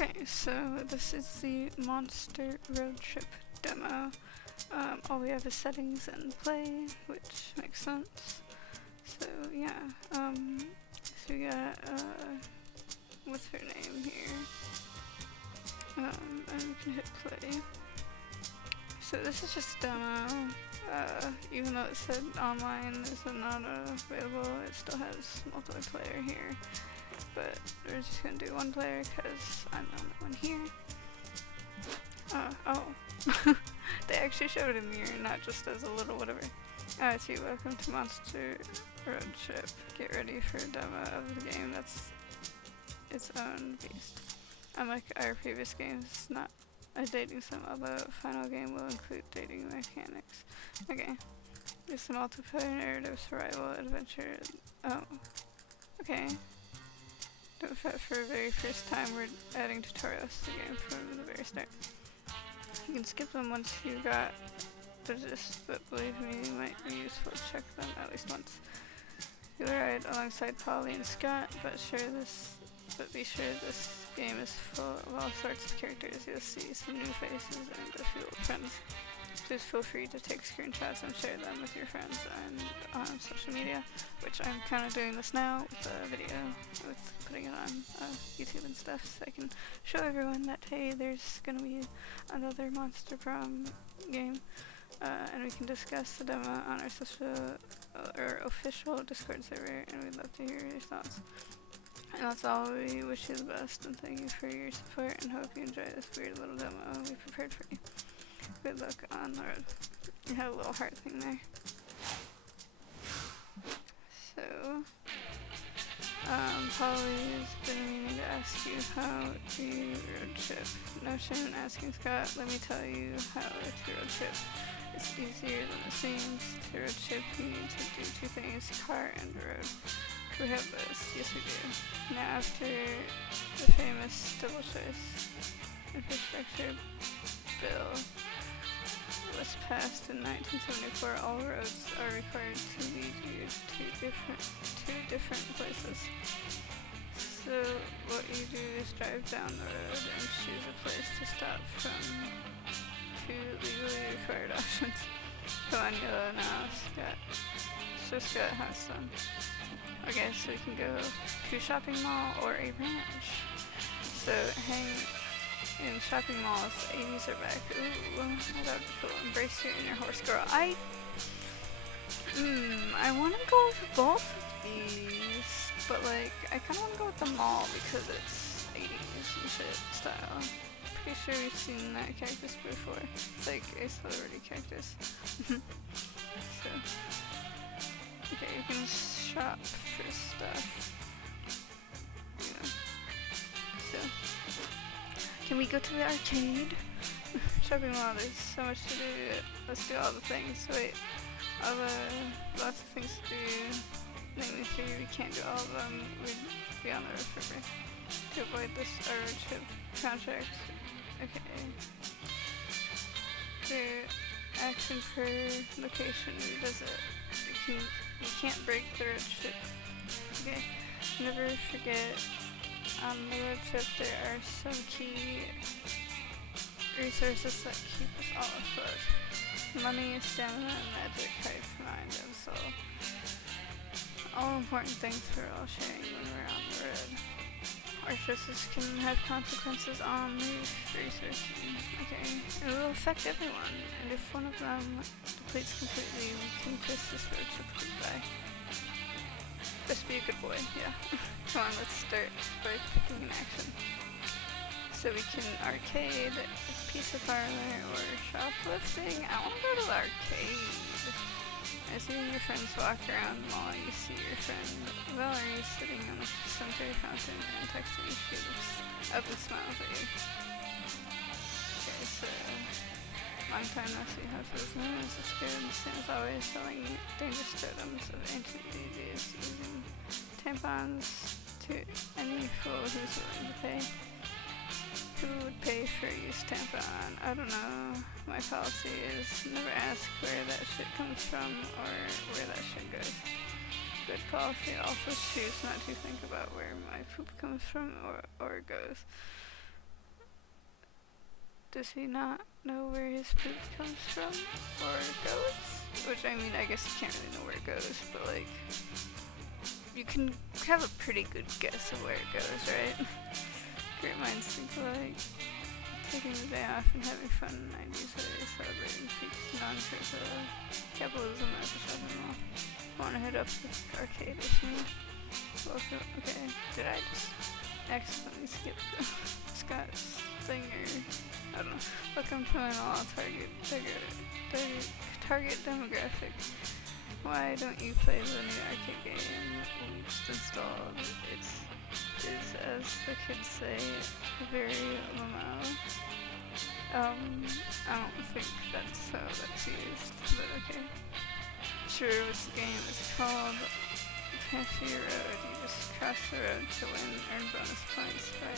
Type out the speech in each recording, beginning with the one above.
Okay, so this is the Monster Roadtrip Demo. All we have is settings and play, which makes sense. So yeah, so we got, what's her name here? And we can hit play. So this is just a demo. Even though it said online is not available, it still has multiplayer here. But we're just gonna do one player because I'm the only one here. Oh. They actually showed it in here, not just as a little whatever. See, welcome to Monster Roadtrip. Get ready for a demo of the game that's its own beast. Unlike our previous games, it's not a dating sim, although final game will include dating mechanics. Okay. It's a multiplayer narrative survival adventure. Oh. Okay. For the very first time, we're adding tutorials to the game from the very start. You can skip them once you got the gist, but believe me, it might be useful to check them at least once. You'll ride alongside Polly and Scott, but be sure this game is full of all sorts of characters. You'll see some new faces and a few old friends. Please feel free to take screenshots and share them with your friends and on social media, which I'm kind of doing this now with a video, with putting it on YouTube and stuff, so I can show everyone that, hey, there's going to be another Monster Prom game, and we can discuss the demo on our or official Discord server, and we'd love to hear your thoughts. And that's all. We wish you the best, and thank you for your support, and hope you enjoy this weird little demo we prepared for you. Good luck on the road. You had a little heart thing there. So, Polly's been meaning to ask you how you road trip. No shame in asking, Scott. Let me tell you how to road trip. It's easier than it seems. To road trip, you need to do two things: car and road. We have this. Yes, we do. Now, after the famous double choice infrastructure bill was passed in 1974, all roads are required to lead you to two different places. So what you do is drive down the road and choose a place to stop from two legally required options. Come on, Yellow, now, Scott. So Scott has some. Okay, so we can go to a shopping mall or a ranch. So hang in shopping malls, 80s are back. Ooh, that would be cool. Embrace your inner horse girl. I want to go with both of these, but like, I kind of want to go with the mall because it's 80s and shit style. Pretty sure we've seen that cactus before. It's like a celebrity cactus. So, okay, you can shop for stuff. Yeah. So, can we go to the arcade? Shopping mall, there's so much to do. Let's do all the things. Wait, lots of things to do. Name me three, we can't do all of them. We'd be on the road forever. To avoid this road trip contract. Okay. For action per location revisit. You can't break the road trip. Okay. Never forget, on the road trip there are some key resources that keep us all afloat. Money, stamina, and magic, heart, mind, and soul. All important things we're all sharing when we're on the road. Our choices can have consequences on the researching. Okay, it will affect everyone, and if one of them depletes completely, we can kiss this road trip goodbye. Just be a good boy, yeah. Come on, let's start by picking an action. So we can arcade, pizza parlor, or shoplifting. I want to go to the arcade. As you and your friends walk around the mall, you see your friend Valerie sitting on the center fountain and texting. She looks up and smiles at you. Okay, so long time no see. How's business? It's good. Same as always, selling dangerous totems of ancient deities, using tampons to any fool who's willing to pay. Who would pay for a used tampon? I don't know. My policy is never ask where that shit comes from or where that shit goes. Good policy. Also choose not to think about where my poop comes from or goes. does he not know where his food comes from or goes? Which, I mean, I guess you can't really know where it goes, but like, you can have a pretty good guess of where it goes, right? Great minds think alike. Taking the day off and having fun in the 90s, celebrating non-capitalism at the shopping mall. Wanna hit up the arcade with me? Welcome. Okay, did I just accidentally skip Scott's thing or I don't know. Welcome to an all target demographic. Why don't you play the new arcade game we just installed? It is, as the kids say, very lamau. I don't think that's how that's used, but okay. Sure, what's the game? It's called Cashier Road. You just cross the road to win, earn bonus points by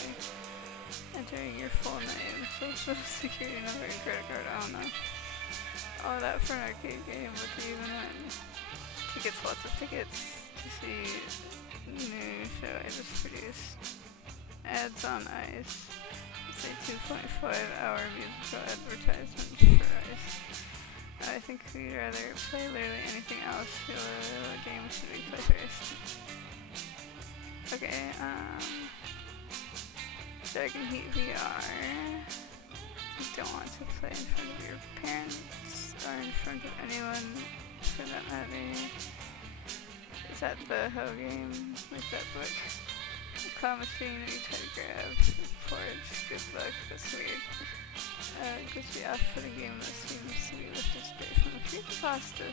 entering your full name, social security number, and credit card. I don't know. All that for an arcade game, what do you even win? Tickets, lots of tickets to see new show I just produced. Ads on ice. It's a 2.5-hour musical advertisement for ice. I think we'd rather play literally anything else. The game should be play first. Okay, Dragon Heat VR. You don't want to play in front of your parents or in front of anyone for that matter. Is that the Ho game? Like that book? The claw machine you try to grab. Forge. Good luck. That's weird. Gives you off for the game that seems to be lifted straight from the creepypasta.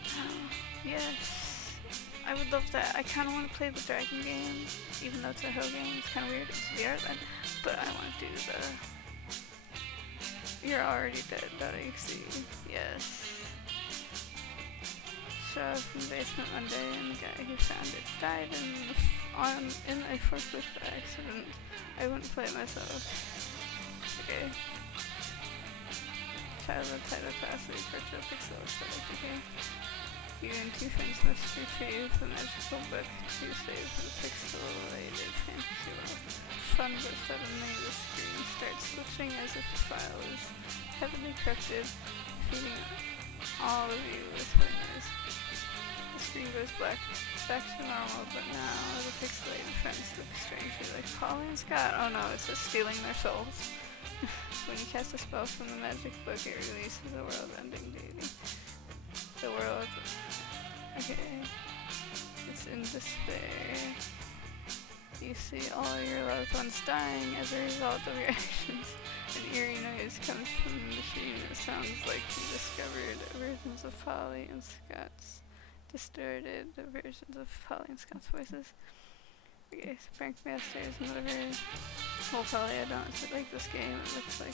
Yes. I would love that. I kind of want to play the dragon game, even though it's a Ho game. It's kind of weird. It's VR then. But I want to do the You're Already Dead.exe. Yes. Show up in the basement one day and the guy who found it died in a forklift accident. I wouldn't play it myself. Okay. Childhood title class virtual pixel aesthetic. Okay. You and two friends must retrieve the magical book to save the pixelated fantasy world. Fun, but suddenly the screen starts glitching as if the file is heavily corrupted, feeding all of you with white noise. The screen goes back to normal, but now the pixelated friends look strangely like Polly and Scott. Oh no, it's just stealing their souls. When you cast a spell from the magic book, it releases a world-ending deity. The world... Okay. It's in despair. You see all your loved ones dying as a result of your actions. An eerie noise comes from the machine. It sounds like you discovered versions of Polly and Scott's. Distorted versions of Polly and Scott's voices. Okay, so Frank Masters and whatever. Well, probably I don't like this game. It looks like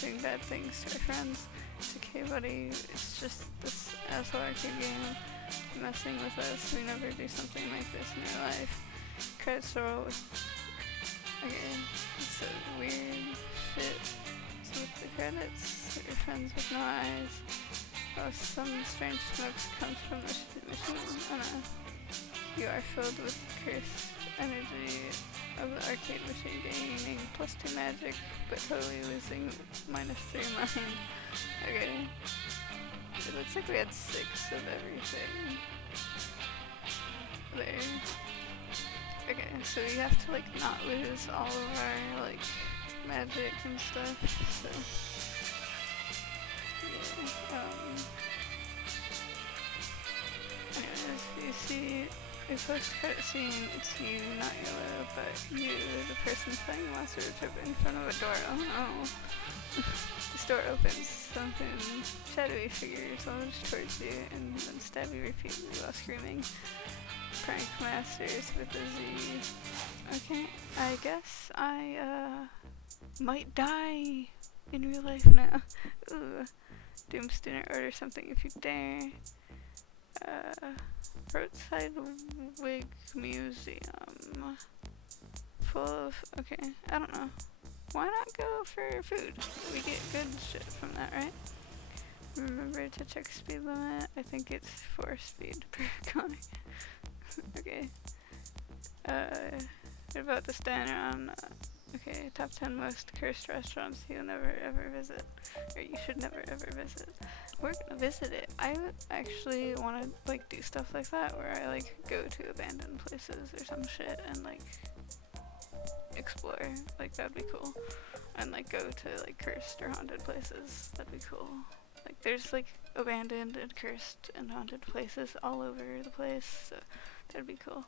doing bad things to our friends. It's okay, buddy. It's just this asshole arcade game messing with us. We never do something like this in our life. Credits roll with... Okay, it's a weird shit. So with the credits, your friends with no eyes. Oh, some strange smoke comes from the machine. Oh no. You are filled with cursed energy of the arcade machine, gaining +2 magic, but totally losing -3 mind. Okay. It looks like we had 6 of everything. There. Okay, so we have to like not lose all of our like magic and stuff, so yeah, anyways, you see a post-credit scene, it's you, not Yellow, but you, the person playing Monster Roadtrip in front of a door. Oh no. This door opens, something shadowy figures almost towards you, and then stab you repeatedly while screaming. Prank Masters with a Z. Okay, I guess I might die in real life now. Ooh. Doom student, order something if you dare. Roadside Wig Museum. Full of, okay, I don't know. Why not go for food? We get good shit from that, right? Remember to check speed limit. I think it's 4 speed per car. Okay. What about the stand on Okay, top 10 most cursed restaurants you'll never ever visit, or you should never ever visit. We're gonna visit it. I actually want to like do stuff like that, where I like go to abandoned places or some shit and like explore. Like that'd be cool. And like go to like cursed or haunted places. That'd be cool. Like there's like abandoned and cursed and haunted places all over the place, so that'd be cool.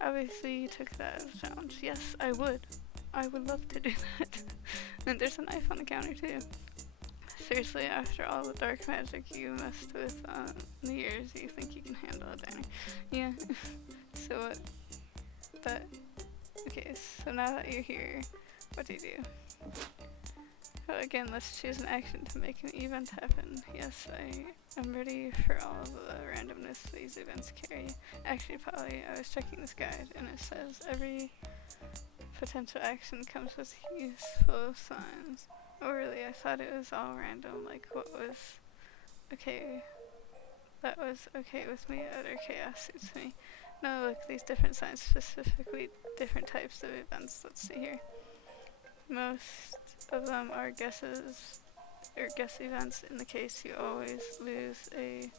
Obviously you took that as a challenge. Yes, I would. I would love to do that. And there's a knife on the counter too. Seriously, after all the dark magic you messed with the years, you think you can handle it, Danny? Yeah. So what? Okay, so now that you're here, what do you do? So again, let's choose an action to make an event happen. Yes, I am ready for all of the randomness these events carry. Actually, Polly, I was checking this guide, and it says every potential action comes with useful signs. Oh really, I thought it was all random, like what was okay, that was okay with me, utter chaos suits me. No, look, these different signs, specifically different types of events. Let's see here. Most of them are guesses, or guess events. In the case you always lose a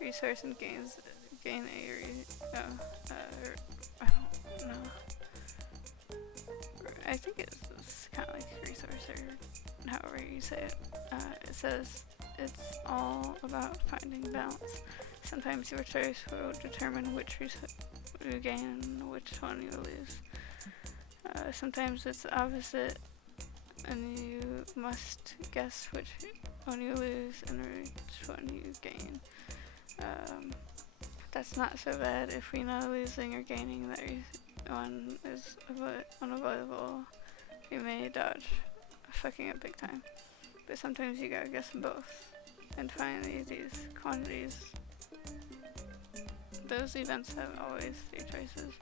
resource and gain I don't know. I think it's kind of like resource or however you say it. It says it's all about finding balance. Sometimes your choice will determine which resource you gain and which one you lose. Sometimes it's the opposite, and you must guess which one you lose and which one you gain. That's not so bad if we know losing or gaining that one is unavoidable. We may dodge fucking up big time, but sometimes you gotta guess them both. And finally, these quantities, those events have always 3 choices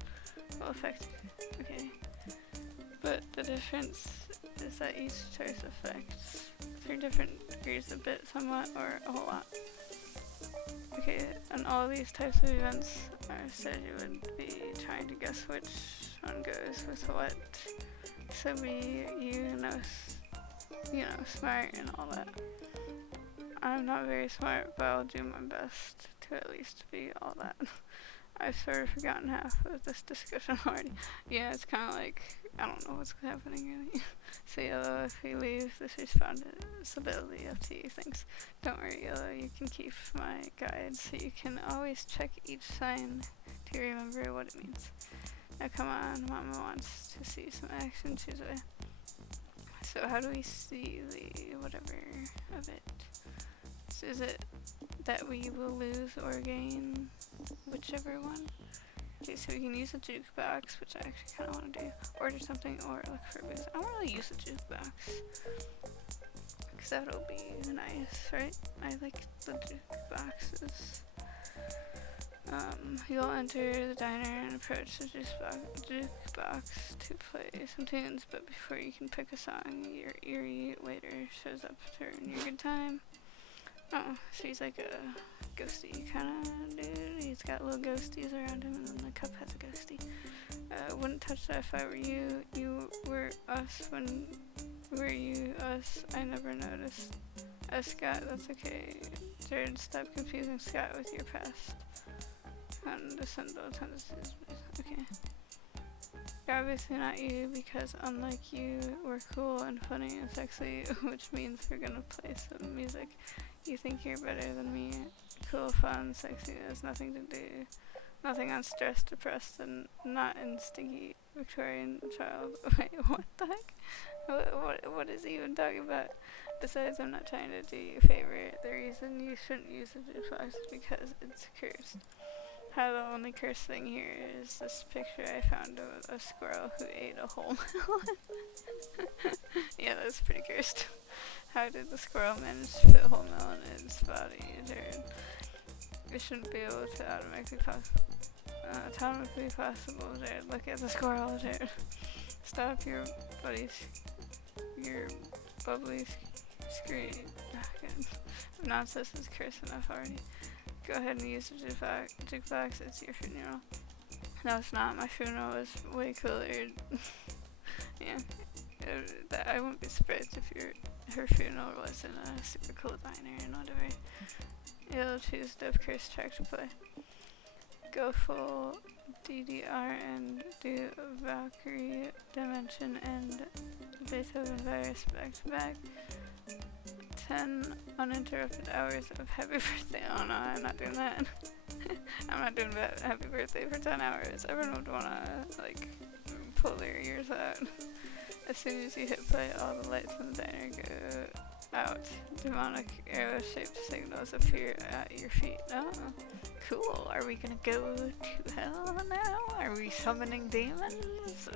will affect. Okay, but the difference is that each choice affects 3 different degrees, a bit, somewhat, or a whole lot. Okay, and all these types of events are said you would be trying to guess which one goes with what. So be smart and all that. I'm not very smart, but I'll do my best to at least be all that. I've sort of forgotten half of this discussion already. Yeah, it's kind of like, I don't know what's happening really. So Yellow, if we leave this responsibility up to you, thanks. Don't worry Yellow, you can keep my guide so you can always check each sign to remember what it means. Now come on, Mama wants to see some action, choose away. So how do we see the whatever of it? So is it that we will lose or gain whichever one? Okay, so we can use a jukebox, which I actually kind of want to do. Order something or look for booze. I don't really use a jukebox, because that'll be nice, right? I like the jukeboxes. You'll enter the diner and approach the jukebox to play some tunes, but before you can pick a song, your eerie waiter shows up to ruin your good time. Oh, so he's like a ghosty kind of dude. He's got little ghosties around him, and then the cup has a ghosty. Wouldn't touch that if I were you. You were us when were you us? I never noticed. Scott, that's okay. Jared, stop confusing Scott with your past. Condescending tendencies. Okay. You're obviously not you, because unlike you, we're cool and funny and sexy, which means we're gonna play some music. You think you're better than me. Cool, fun, sexy, there's nothing to do. Nothing on stress, depressed, and not in stinky Victorian child. Wait, what the heck? What is he even talking about? Besides, I'm not trying to do you a favor. The reason you shouldn't use a jukebox is because it's cursed. How the only cursed thing here is this picture I found of a squirrel who ate a whole melon. Yeah, that's pretty cursed. How did the squirrel manage to fit a whole melon in its body, Jared? It shouldn't be able to automatically possible, Jared. Look at the squirrel, Jared. Stop your bubbly scream. Nonsense is cursed enough already. Go ahead and use the jukebox. It's your funeral. No, it's not. My funeral is way cooler. Yeah, that I wouldn't be surprised if her funeral was in a super cool diner and whatever. You'll choose the cursed track to play. Go full DDR and do Valkyrie Dimension and Beethoven Virus back to back. 10 uninterrupted hours of happy birthday. Oh no, I'm not doing that. I'm not doing that happy birthday for 10 hours. Everyone would wanna, like, pull their ears out. As soon as you hit play, all the lights in the diner go out. Demonic arrow-shaped signals appear at your feet. Oh, cool. Are we gonna go to hell now? Are we summoning demons?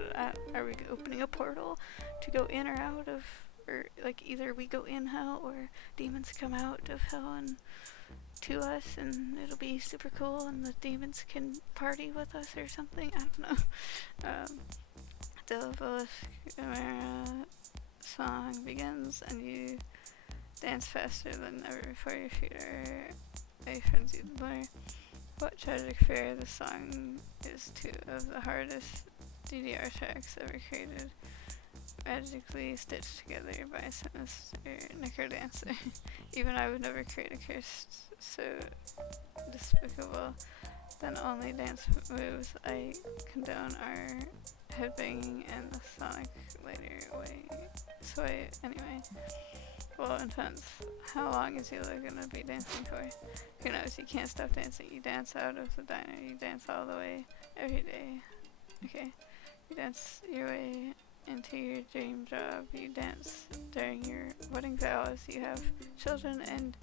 Are we opening a portal to go in or out of, or like either we go in hell or demons come out of hell and to us, and it'll be super cool and the demons can party with us or something? I don't know. The Chimera song begins and you dance faster than ever before. Your feet are a frenzied blur. What tragic fare, this song is two of the hardest DDR tracks ever created, magically stitched together by a sinister necrodancer. Even I would never create a curse so despicable. Then only dance moves I condone are headbanging and the sonic later sway anyway. Well, intense. How long is Hilo gonna be dancing for? Who knows? You can't stop dancing. You dance out of the diner. You dance all the way every day. Okay. You dance your way into your dream job. You dance during your wedding vows. You have children and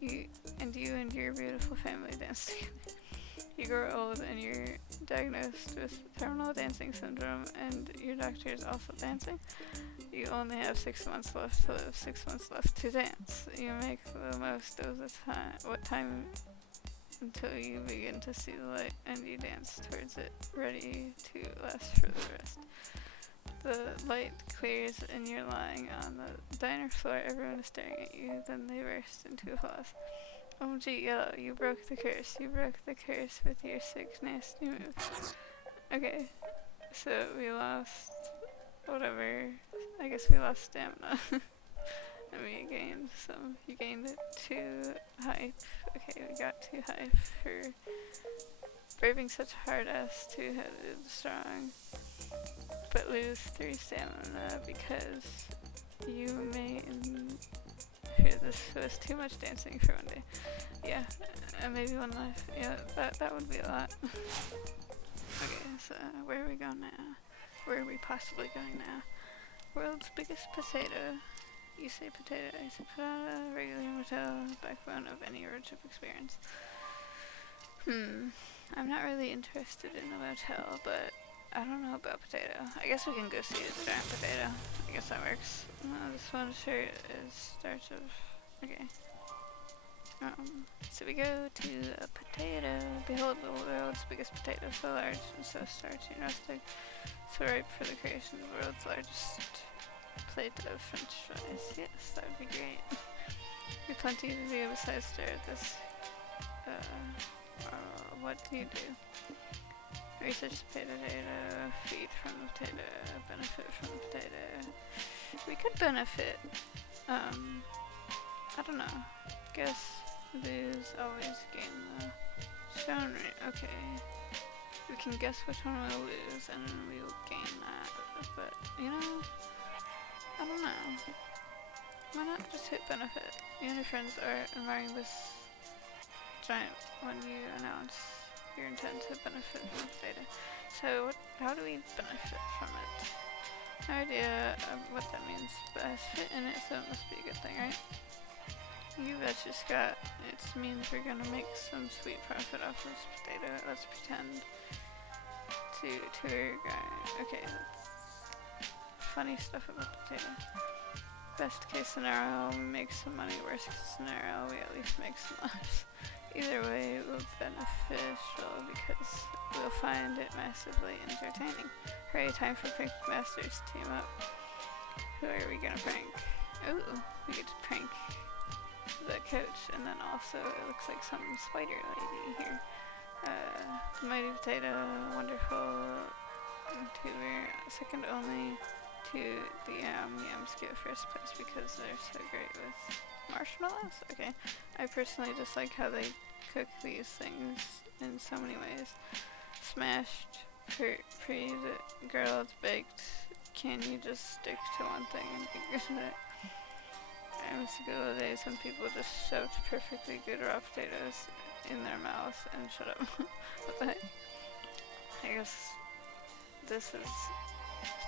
you and your beautiful family dance together. You grow old and you're diagnosed with terminal dancing syndrome and your doctor is also dancing. You only have 6 months left to live, 6 months left to dance. You make the most of the time until you begin to see the light and you dance towards it, ready to last for the rest. The light clears and you're lying on the diner floor. Everyone is staring at you, then they burst into applause. OMG, Yellow, you broke the curse. You broke the curse with your 6 nasty moves. Okay, so we lost whatever. I guess we lost stamina. And we gained some. You gained 2 hype. Okay, we got 2 hype for braving such hard ass 2-headed strong. But lose 3 stamina because you made. This was too much dancing for one day. Yeah, maybe 1 life. Yeah, that would be a lot. Okay, so where are we going now? Where are we possibly going now? World's biggest potato. You say potato, I say potato, regular motel, backbone of any road trip experience. I'm not really interested in the motel, but I don't know about potato. I guess we can go see the giant potato. I guess that works. This one shirt is starch of. Okay. So we go to a potato. Behold the world's biggest potato, so large and so starchy and rustic, so ripe for the creation of the world's largest plate of French fries. Yes, that would be great. We have plenty to do besides stare at this. What do you do? Research potato data, feed from the potato, benefit from the potato. We could benefit. I don't know. Guess lose, always gain the shown rate. Okay. We can guess which one we'll lose and we will gain that. But, you know, I don't know. Why not just hit benefit? You and your friends are admiring this giant when you announce your intent to benefit from the data. So, how do we benefit from it? No idea what that means, but it has fit in it, so it must be a good thing, right? You betcha, Scott. It means we're gonna make some sweet profit off this potato. Let's pretend to tour guide. Okay, that's funny stuff about the potato. Best case scenario, we make some money. Worst case scenario, we at least make some laughs. Either way, it will be beneficial because we'll find it massively entertaining. Hooray, time for Prank Masters team up. Who are we gonna prank? Ooh, we get to prank the coach, and then also it looks like some spider lady here. The mighty potato, wonderful tuber, second only to the yams get first place because they're so great with marshmallows. Okay, I personally just like how they cook these things in so many ways. Smashed, grilled, baked. Can you just stick to one thing and be good at it? I miss the good old days when people just shoved perfectly good raw potatoes in their mouth and shut up. What the heck? I guess this is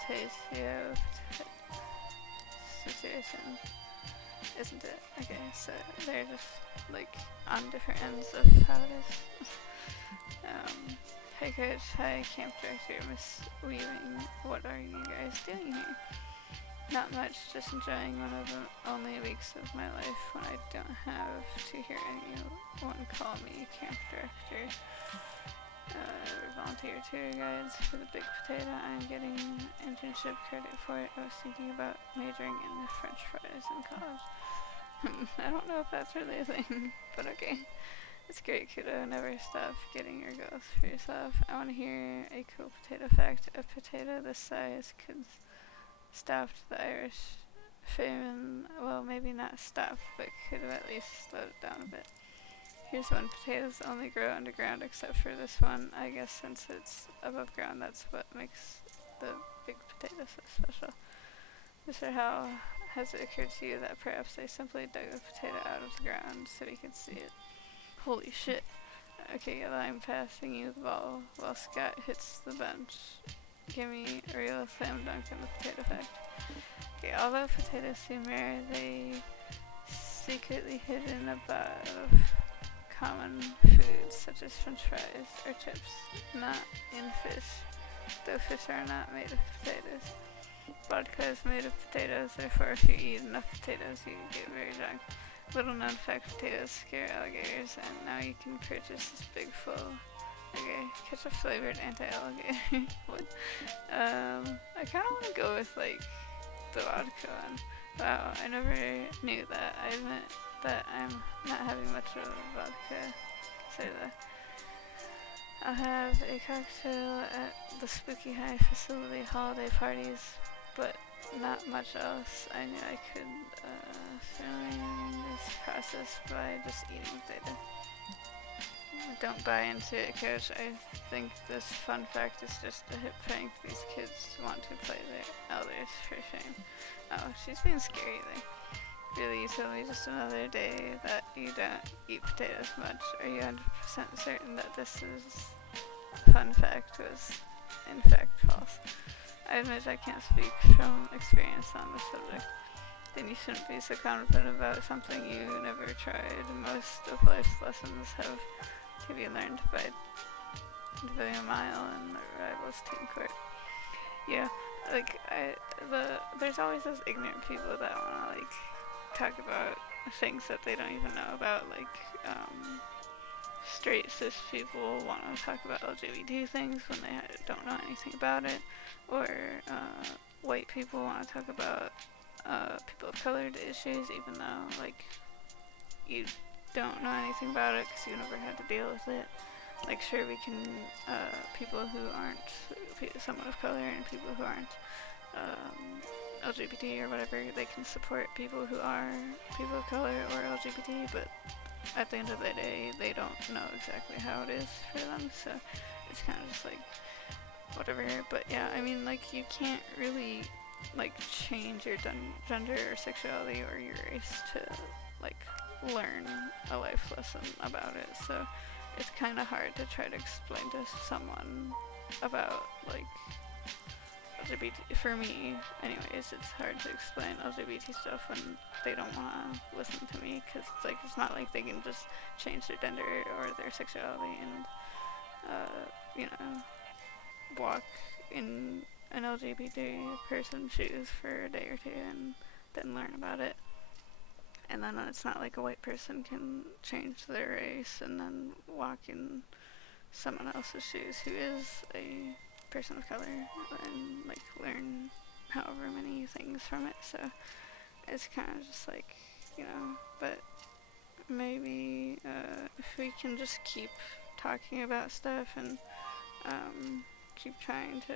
potato situation, isn't it? Okay, so they're just like on different ends of how it is. Hey coach, hi camp director, Miss Weaving. What are you guys doing here? Not much, just enjoying one of the only weeks of my life when I don't have to hear anyone call me camp director. Volunteer tour guides for the big potato. I'm getting internship credit for it. I was thinking about majoring in French fries in college. I don't know if that's really a thing, but okay. It's great, kiddo. Never stop getting your goals for yourself. I want to hear a cool potato fact. A potato this size could stop the Irish famine. Well, maybe not stop, but could have at least slowed it down a bit. Here's one. Potatoes only grow underground except for this one. I guess since it's above ground, that's what makes the big potato so special. Mr. Howell, has it occurred to you that perhaps they simply dug the potato out of the ground so we could see it? Holy shit. Okay, Yella, I'm passing you the ball while Scott hits the bench. Give me a real slam dunk on the potato fact. Okay, although potatoes seem rare, they secretly hidden above common foods such as french fries or chips, not in fish, though fish are not made of potatoes. Vodka is made of potatoes, therefore if you eat enough potatoes you get very drunk. Little known fact, potatoes scare alligators, and now you can purchase this big full, okay, ketchup flavored anti-alligator. What? I kinda wanna go with like the vodka one. Wow, I never knew that. I admit that I'm not having much of a vodka. Say that. I'll have a cocktail at the Spooky High facility holiday parties, but not much else. I knew I could filling this process by just eating potato. Don't buy into it, coach. I think this fun fact is just a hip prank. These kids want to play their elders for shame. Oh, she's being scary though. Really, you told me just another day that you don't eat potatoes much. Are you 100% certain that this fun fact was in fact false? I admit I can't speak from experience on the subject. Then you shouldn't be so confident about something you never tried. Most of life's lessons have to be learned by doing a mile in the rival's team court. Yeah, like there's always those ignorant people that wanna like talk about things that they don't even know about, like straight cis people want to talk about LGBT things when they don't know anything about it, or white people want to talk about people of color issues even though like you don't know anything about it because you never had to deal with it. Like sure we can, people who aren't someone of color and people who aren't LGBT or whatever, they can support people who are people of color or LGBT, but at the end of the day, they don't know exactly how it is for them, so it's kind of just like, whatever. But yeah, I mean, like, you can't really, like, change your gender or sexuality or your race to, like, learn a life lesson about it, so it's kind of hard to try to explain to someone about, like, LGBT, for me, anyways, it's hard to explain LGBT stuff when they don't want to listen to me, because it's like, it's not like they can just change their gender or their sexuality and, you know, walk in an LGBT person's shoes for a day or two and then learn about it. And then it's not like a white person can change their race and then walk in someone else's shoes who is a person of color and like learn however many things from it. So it's kind of just like, you know, but maybe if we can just keep talking about stuff and keep trying to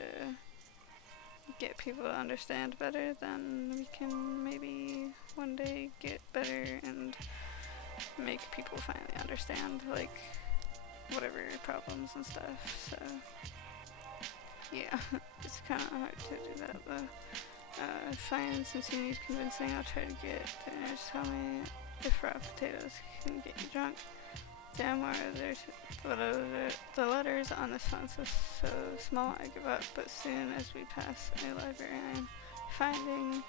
get people to understand better, then we can maybe one day get better and make people finally understand, like, whatever problems and stuff. So yeah, it's kind of hard to do that though. Fine, since you need convincing, I'll try to get dinner. Just tell me if raw potatoes can get you drunk. Damn, why are there the letters on this font so small I give up, but soon as we pass a library I'm finding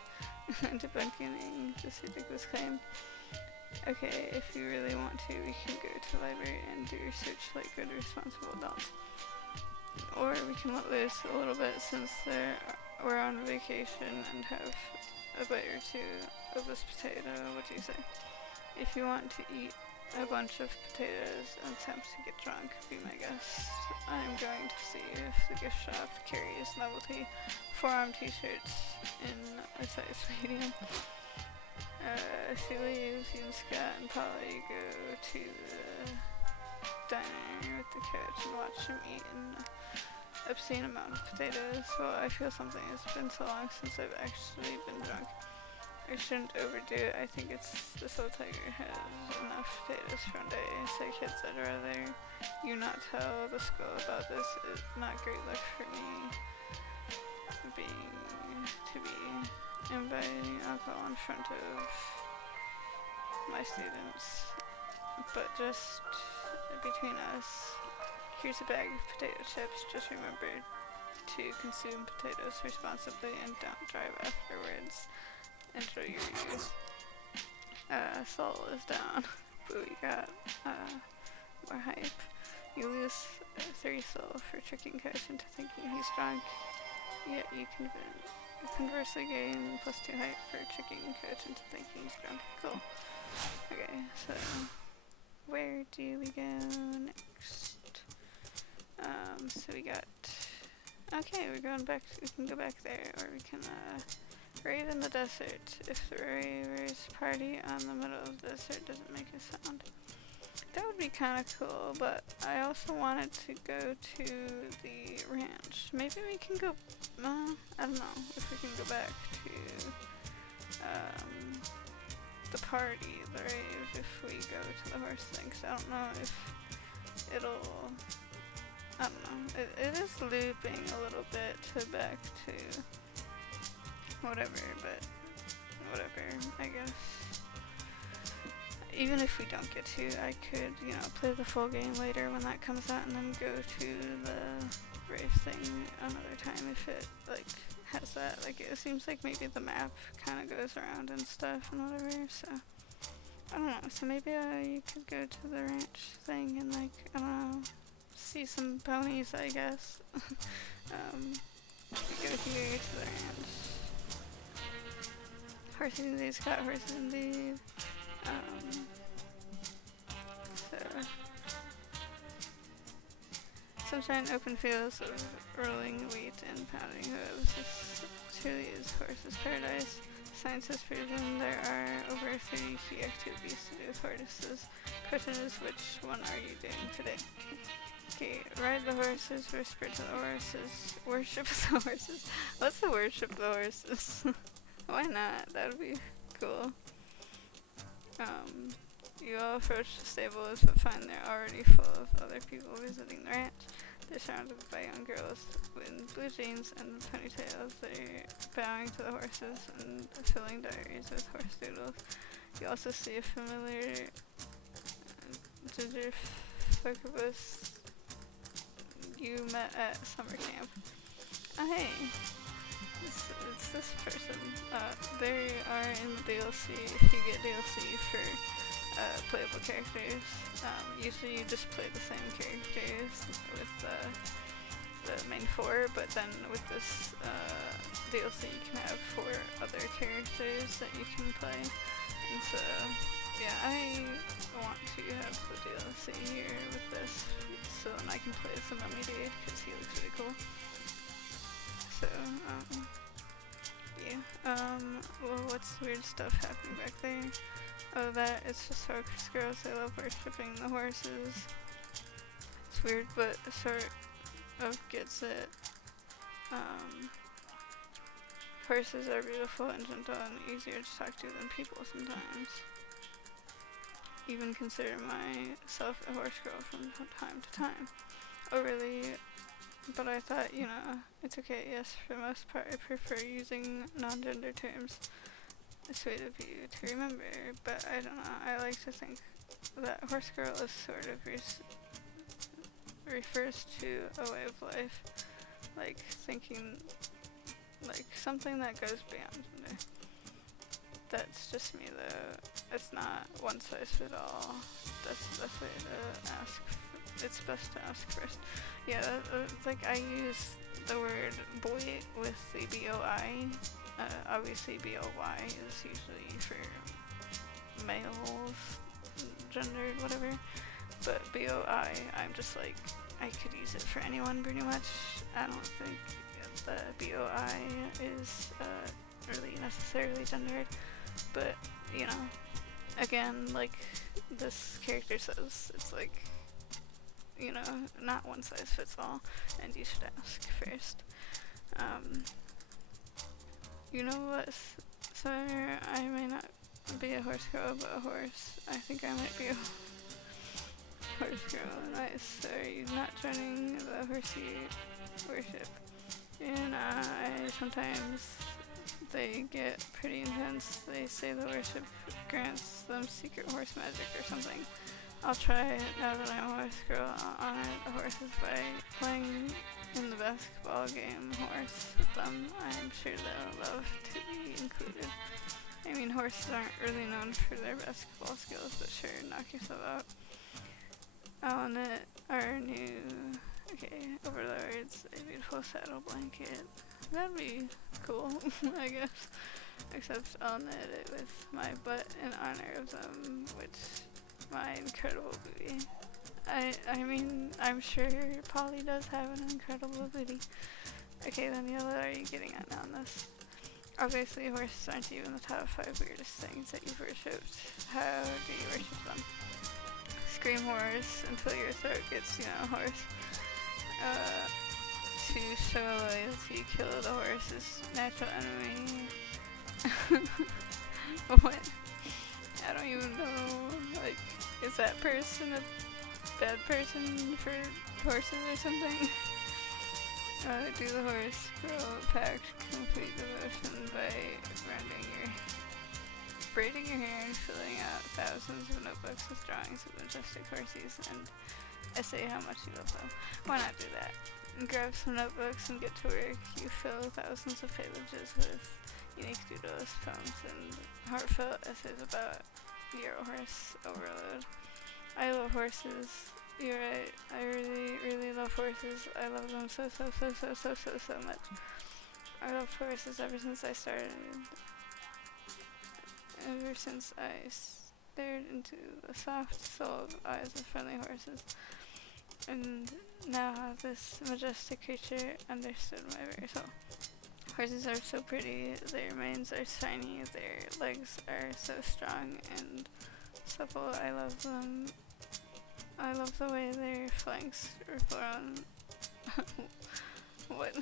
and debunking this ridiculous claim. Okay, if you really want to, we can go to the library and do research like good responsible adults. Or we can let loose a little bit since we're on vacation and have a bite or two of this potato. What do you say? If you want to eat a bunch of potatoes and attempt to get drunk, be my guest. I'm going to see if the gift shop carries novelty forearm t-shirts in a size medium. She leaves, you and Scott and Polly go to the diner with the coach and watch him eat an obscene amount of potatoes. Well, I feel something. It's been so long since I've actually been drunk. I shouldn't overdo it. I think it's this little tiger has enough potatoes for one day. Say kids, I'd rather you not tell the school about this. It's not great luck for me to be inviting alcohol in front of my students. But just between us, here's a bag of potato chips. Just remember to consume potatoes responsibly and don't drive afterwards. Enjoy your youth. Soul is down, but we got more hype. You lose 3 soul for tricking coach into thinking he's drunk, yet you conversely gain +2 hype for tricking coach into thinking he's drunk. Cool. Okay, so where do we go next? So we got. Okay, we're going back. We can go back there, or we can rave in the desert. If the ravers party on the middle of the desert doesn't make a sound. That would be kind of cool, but I also wanted to go to the ranch. Maybe we can go, I don't know if we can go back to the party, the rave, if we go to the horse thing, 'cause I don't know if it'll, I don't know, it is looping a little bit to back to whatever, but whatever, I guess. Even if we don't get to, I could, play the full game later when that comes out and then go to the rave thing another time if it, has that. It seems like maybe the map kind of goes around and stuff and whatever, so. I don't know, so maybe you could go to the ranch thing and, I don't know, see some ponies, I guess. Go here to the ranch. Horses indeed, Scott, horses indeed. So sunshine, open fields of rolling wheat and pounding hooves. This truly is horses' paradise. Science has proven there are over 30 key activities to do with horses. Question is, which one are you doing today? Okay, ride the horses, whisper to the horses, worship the horses. What's the worship the horses? Why not? That would be cool. You all approach the stables but find they're already full of other people visiting the ranch. They're surrounded by young girls in blue jeans and ponytails. They're bowing to the horses and filling diaries with horse doodles. You also see a familiar ginger succubus you met at summer camp. Oh hey, it's this person. They are in the DLC. If you get DLC for playable characters, usually you just play the same characters with the main 4, but then with this DLC you can have 4 other characters that you can play. And so, yeah, I want to have the DLC here with this, so then I can play as the Mummy Dude, because he looks really cool. So, yeah. Well, what's weird stuff happening back there? Oh, that, it's just focus girls, they love worshipping the horses. It's weird, but sort of gets it. horses are beautiful and gentle and easier to talk to than people sometimes. Even consider myself a horse girl from time to time. Oh really? But I thought, you know, it's okay, yes, for the most part I prefer using non-gender terms. It's sweet of you to remember, but I don't know, I like to think that horse girl is sort of refers to a way of life, like thinking, like something that goes beyond gender. That's just me though, it's not one size fits all. That's the best way to ask, it's best to ask first. Yeah, like I use the word boy with the B-O-I. Obviously B-O-Y is usually for males, gendered, whatever. But B-O-I, I'm just like, I could use it for anyone pretty much. I don't think the B-O-I is really necessarily gendered. But, you know, again, like this character says, it's like, you know, not one size fits all, and you should ask first. You know what, sir, I may not be a horse girl, but a horse. I think I might be a horse girl. Nice, so are you not joining the horsey worship? And sometimes they get pretty intense. They say the worship grants them secret horse magic or something. I'll try it now that I'm a horse girl. I'll honor the horses by playing in the basketball game horse with them. I'm sure they'll love to be included. I mean, horses aren't really known for their basketball skills, but sure, knock yourself out. I'll knit our new, overlords a beautiful saddle blanket. That'd be cool, I guess. Except I'll knit it with my butt in honor of them, which my incredible booty. I mean, I'm sure Polly does have an incredible booty. Okay, then Yellow, are you getting at now on this? Obviously, horses aren't even the top 5 weirdest things that you've worshipped. How do you worship them? Scream horse until your throat gets, hoarse. To show loyalty, kill the horse's natural enemy. What? I don't even know, like, is that person a bad person for horses or something? Do the horse girl pact complete devotion by braiding your hair and filling out thousands of notebooks with drawings of majestic horses and essay how much you love them. Why not do that? And grab some notebooks and get to work. You fill thousands of pages with unique doodles, poems, and heartfelt essays about your horse overload. I love horses. You're right. I really, really love horses. I love them so much. I love horses ever since I started. Ever since I stared into the soft-souled eyes of friendly horses. And now this majestic creature understood my very soul. Horses are so pretty, their manes are shiny, their legs are so strong and supple. I love them. I love the way their flanks ripple around. What?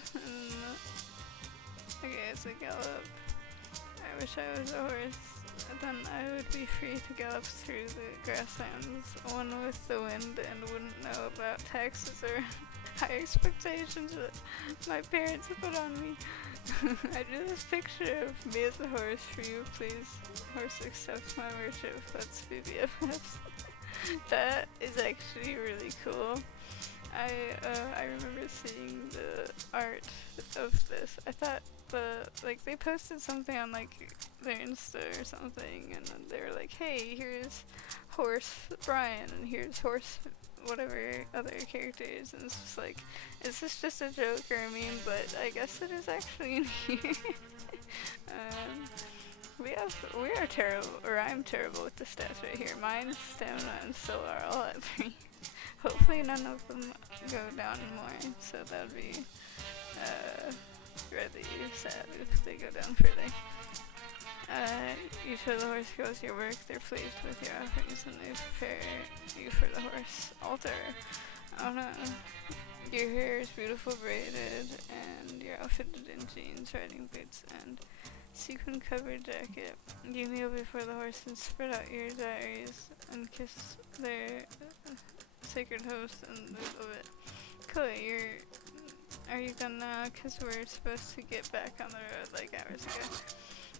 Okay, it's a gallop. I wish I was a horse. Then I would be free to gallop through the grasslands, one with the wind, and wouldn't know about taxes or high expectations that my parents put on me. I drew this picture of me as a horse for you, please. Horse accepts my worship. Let's be BFFs. That is actually really cool. I remember seeing the art of this. I thought they posted something on their Insta or something, and then they were like, hey, here's horse Brian and here's horse whatever other characters, and it's just like, is this just a joke or a meme? But I guess it is actually in here. We are terrible, or I'm terrible with the stats right here. Mine, stamina, and skill are all at 3. Hopefully none of them go down more, so that would be really sad if they go down further. You show the horse girls your work, they're pleased with your offerings, and they prepare you for the horse altar. Oh no. Your hair is beautiful braided, and you're outfitted in jeans, riding boots, and sequin covered jacket. You kneel before the horses, spread out your diaries, and kiss their sacred host and move of it. Cool, are you done now? Cause we're supposed to get back on the road like hours ago.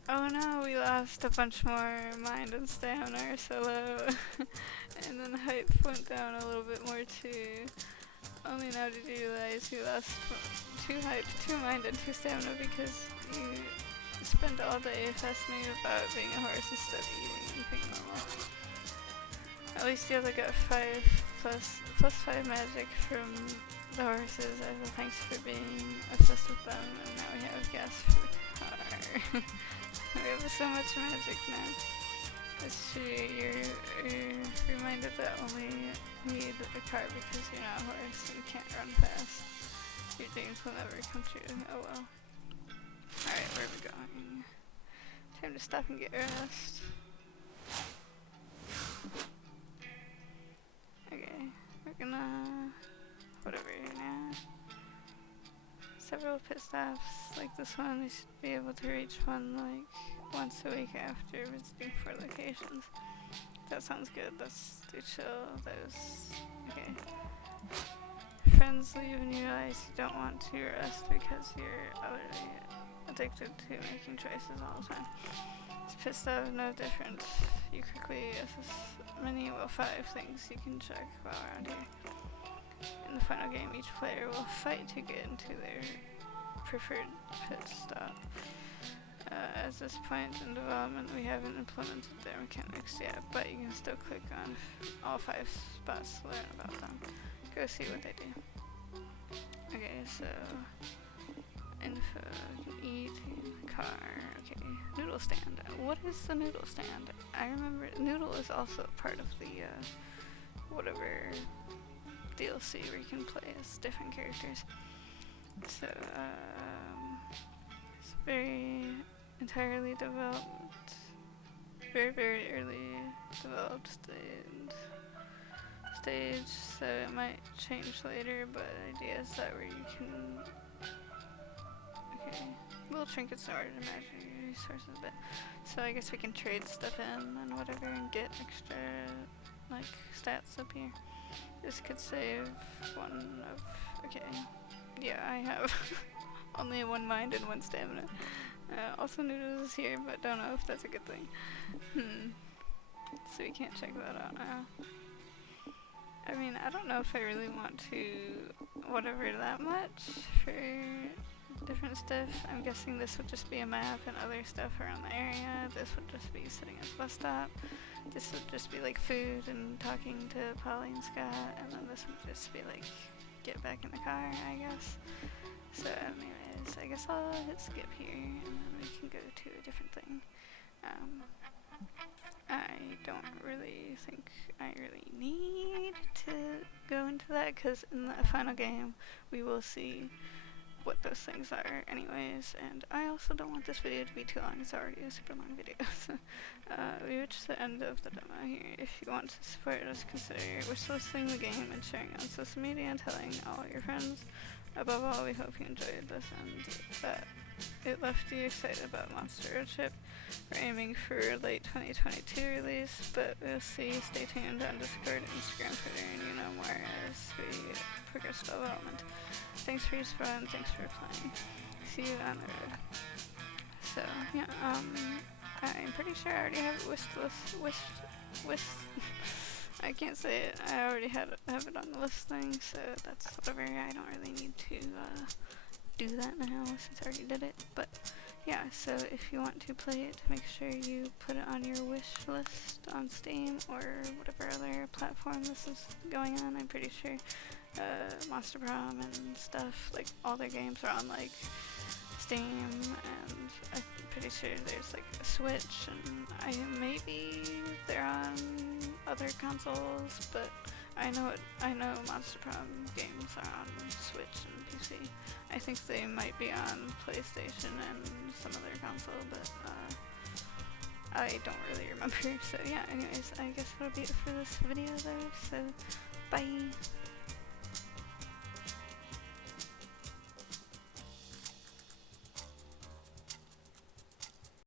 Oh no, we lost a bunch more mind and stamina solo. And then hype went down a little bit more too. Only now did you realize you lost 2 hype, 2 mind, and 2 stamina because you spent all day fascinated about being a horse instead of eating and being normal. At least you got 5 plus 5 magic from the horses as a thanks for being obsessed with them, and now we have gas for the car. We have so much magic now. It's true, you're reminded that only need a car because you're not a horse and can't run fast. Your dreams will never come true. Oh well. Alright, where are we going? Time to stop and get rest. Okay, we're gonna... whatever now. Several pit stops like this one. We should be able to reach one like once a week after visiting 4 locations. That sounds good. Let's do chill. Okay. Friends leave and you realize you don't want to rest because you're already addicted to making choices all the time. This pit stop is no different. You quickly assess many, 5 things you can check while around here. In the final game, each player will fight to get into their preferred pit stop. At this point in development, we haven't implemented their mechanics yet, but you can still click on all 5 spots to learn about them. Go see what they do. Okay, so info, eat, car, okay, noodle stand. What is the noodle stand? I remember noodle is also part of the whatever DLC where you can play as different characters. So it's entirely developed, very early developed stage, so it might change later, but the idea is that where you can, okay, little trinkets in order to match your resources a bit. So I guess we can trade stuff in and whatever and get extra like stats up here. This could save one of, okay, yeah, I have only 1 mind and 1 stamina. Also noodles is here, but don't know if that's a good thing. So we can't check that out now. I mean, I don't know if I really want to whatever that much for different stuff. I'm guessing this would just be a map and other stuff around the area. This would just be sitting at the bus stop. This would just be like food and talking to Polly and Scott, and then this would just be like get back in the car, I guess. So anyways, I guess I'll hit skip here and then we can go to a different thing. I don't really think I really need to go into that because in the final game we will see what those things are anyways, and I also don't want this video to be too long. It's already a super long video. We reached the end of the demo here. If you want to support us, consider wishlisting the game and sharing on social media and telling all your friends. Above all, we hope you enjoyed this and that it left you excited about Monster Roadtrip. We're aiming for late 2022 release, but we'll see. Stay tuned on Discord, Instagram, Twitter, and you know more as we progress development. Thanks for your support and thanks for playing. See you on the road. So, yeah, I'm pretty sure I already have it I can't say it. I already have it on the list thing, so that's whatever. I don't really need to do that now since I already did it. But yeah, so if you want to play it, make sure you put it on your wish list on Steam or whatever other platform this is going on. I'm pretty sure Monster Prom and stuff, like all their games are on like Steam, and I'm pretty sure there's like a Switch, and maybe they're on other consoles, but I know Monster Prom games are on Switch and PC. I think they might be on PlayStation and some other console, but I don't really remember. So yeah, anyways, I guess that'll be it for this video though, so bye!